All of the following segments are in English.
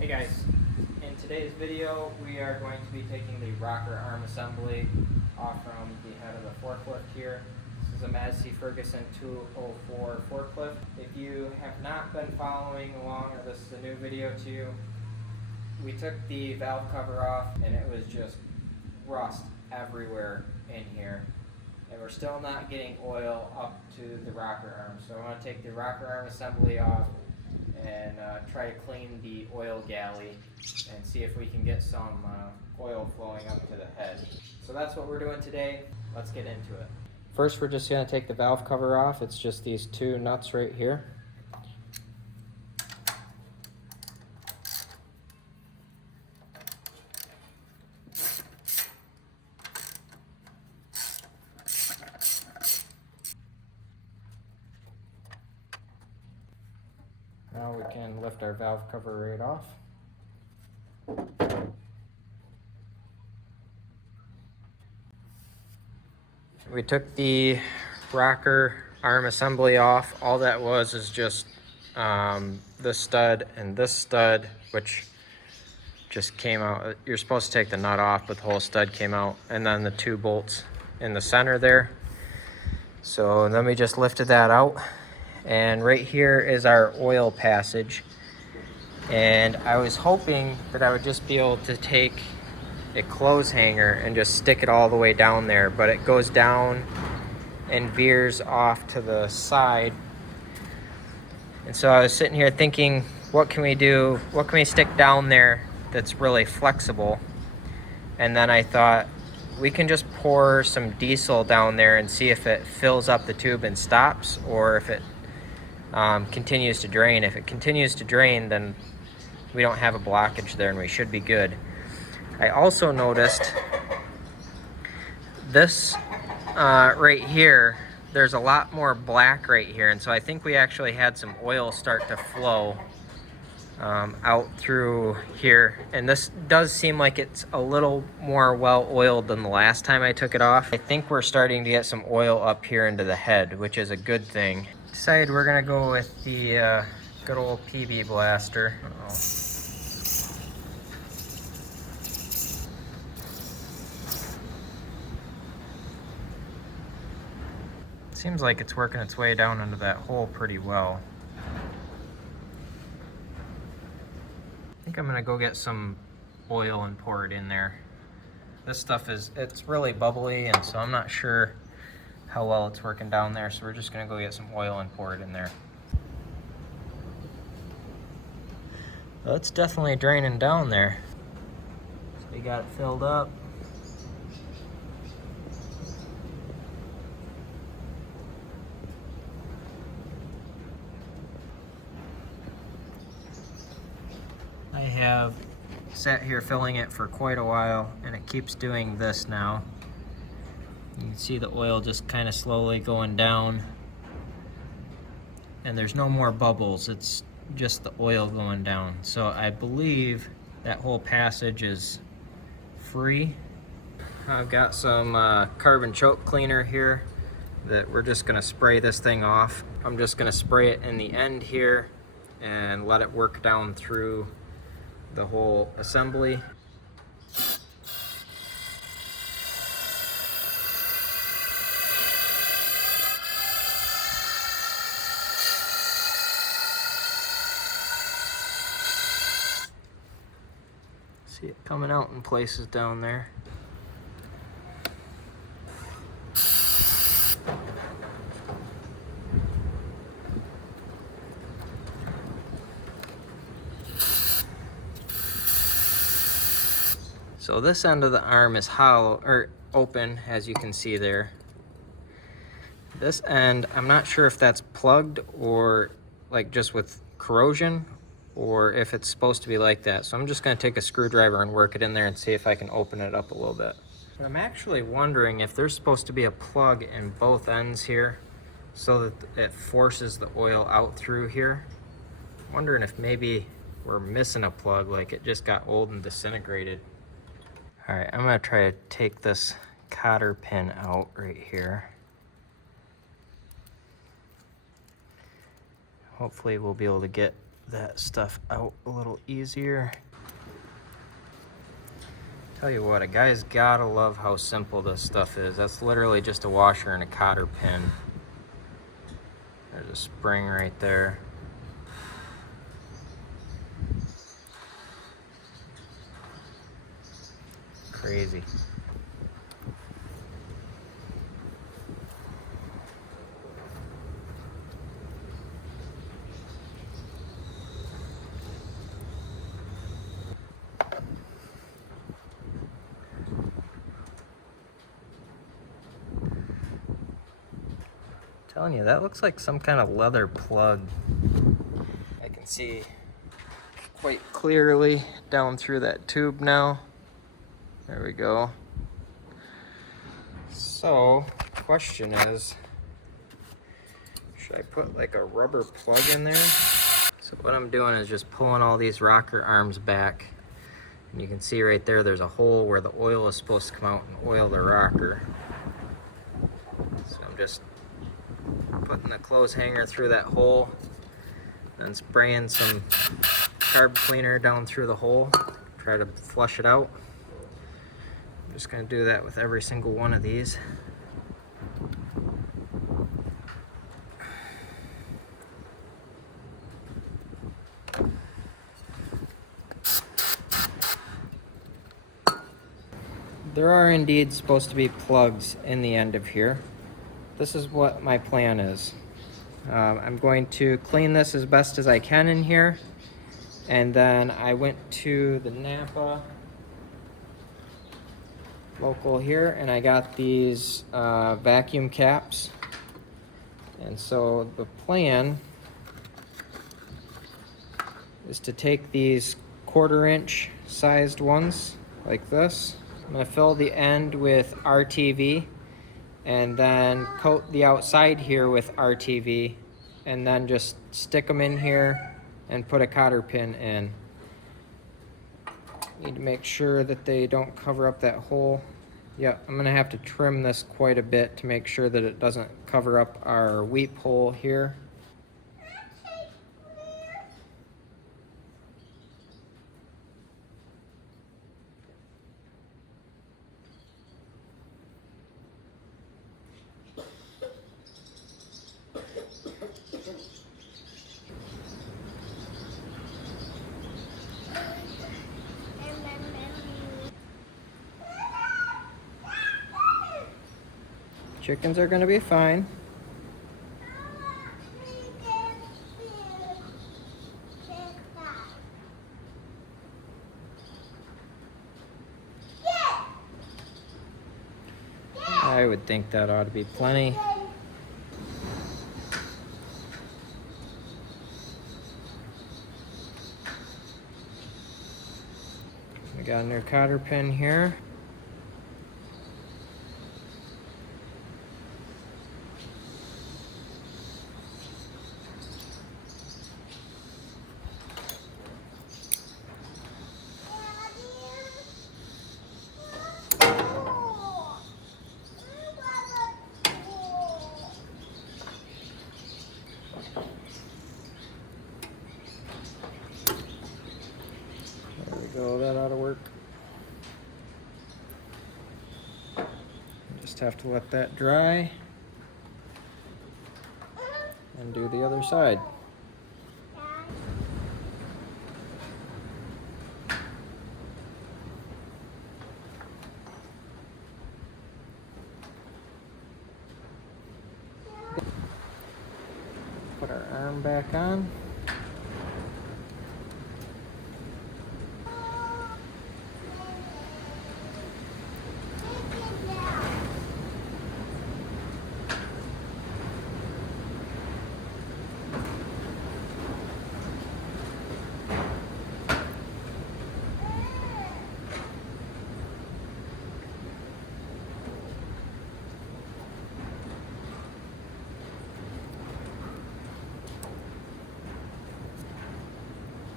Hey guys, in today's video we are going to be taking the rocker arm assembly off from the head of the forklift here. This is a Massey Ferguson 204 forklift. If you have not been following along, or this is a new video to you, we took the valve cover off and it was just rust everywhere in here. And we're still not getting oil up to the rocker arm. So I want to take the rocker arm assembly off and try to clean the oil galley and see if we can get some oil flowing up to the head. So that's what we're doing today. Let's get into it. First, we're just going to take the valve cover off. It's just these two nuts right here. Now we can lift our valve cover right off. We took the rocker arm assembly off. All that was is just this stud and this stud, which just came out. You're supposed to take the nut off, but the whole stud came out, and then the two bolts in the center there. So then we just lifted that out. And right here is our oil passage. And I was hoping that I would just be able to take a clothes hanger and just stick it all the way down there, but it goes down and veers off to the side. And so I was sitting here thinking, what can we do? What can we stick down there that's really flexible? And then I thought, we can just pour some diesel down there and see if it fills up the tube and stops, or if it continues to drain. If it continues to drain, then we don't have a blockage there and we should be good. I also noticed this right here, there's a lot more black right here, and so I think we actually had some oil start to flow out through here, and this does seem like it's a little more well oiled than the last time I took it off. I think we're starting to get some oil up here into the head, which is a good thing. Decided we're gonna go with the good old PB blaster. Seems like it's working its way down into that hole pretty well. I think I'm gonna go get some oil and pour it in there. This stuff it's really bubbly, and so I'm not sure how well it's working down there, so we're just gonna go get some oil and pour it in there. Well, it's definitely draining down there. So we got it filled up. I have sat here filling it for quite a while, and it keeps doing this now. You can see the oil just kind of slowly going down, and there's no more bubbles. It's just the oil going down. So I believe that whole passage is free. I've got some carbon choke cleaner here that we're just gonna spray this thing off. I'm just gonna spray it in the end here and let it work down through the whole assembly. See it coming out in places down there. So this end of the arm is hollow, or open, as you can see there. This end, I'm not sure if that's plugged or like just with corrosion, or if it's supposed to be like that. So I'm just gonna take a screwdriver and work it in there and see if I can open it up a little bit. But I'm actually wondering if there's supposed to be a plug in both ends here so that it forces the oil out through here. I'm wondering if maybe we're missing a plug, like it just got old and disintegrated. All right, I'm gonna try to take this cotter pin out right here. Hopefully we'll be able to get that stuff out a little easier. Tell you what, a guy's gotta love how simple this stuff is. That's literally just a washer and a cotter pin. There's a spring right there. Crazy. Telling you, that looks like some kind of leather plug. I can see quite clearly down through that tube now. There we go. So, question is, should I put like a rubber plug in there? So what I'm doing is just pulling all these rocker arms back. And you can see right there, there's a hole where the oil is supposed to come out and oil the rocker. So I'm just putting the clothes hanger through that hole and spraying some carb cleaner down through the hole. Try to flush it out. I'm just gonna do that with every single one of these. There are indeed supposed to be plugs in the end of here. This is what my plan is. I'm going to clean this as best as I can in here. And then I went to the Napa local here and I got these vacuum caps. And so the plan is to take these 1/4 inch sized ones like this. I'm going to fill the end with RTV and then coat the outside here with RTV and then just stick them in here and put a cotter pin in. Need to make sure that they don't cover up that hole. Yep, I'm gonna have to trim this quite a bit to make sure that it doesn't cover up our weep hole here. Chickens are gonna be fine. I would think that ought to be plenty. We got a new cotter pin here. So that ought to work. Just have to let that dry and do the other side. Put our arm back on.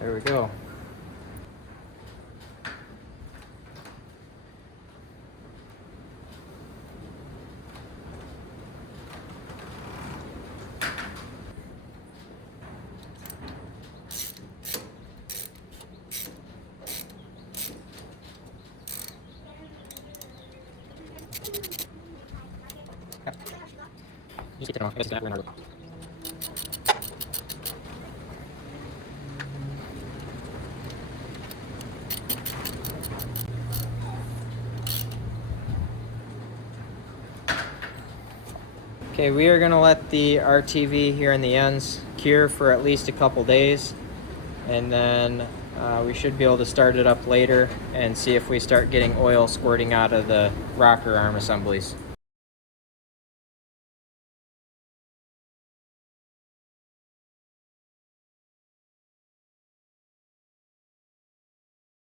There we go. keep it off. I guess that went. Okay, we are going to let the RTV here in the ends cure for at least a couple days, and then we should be able to start it up later and see if we start getting oil squirting out of the rocker arm assemblies.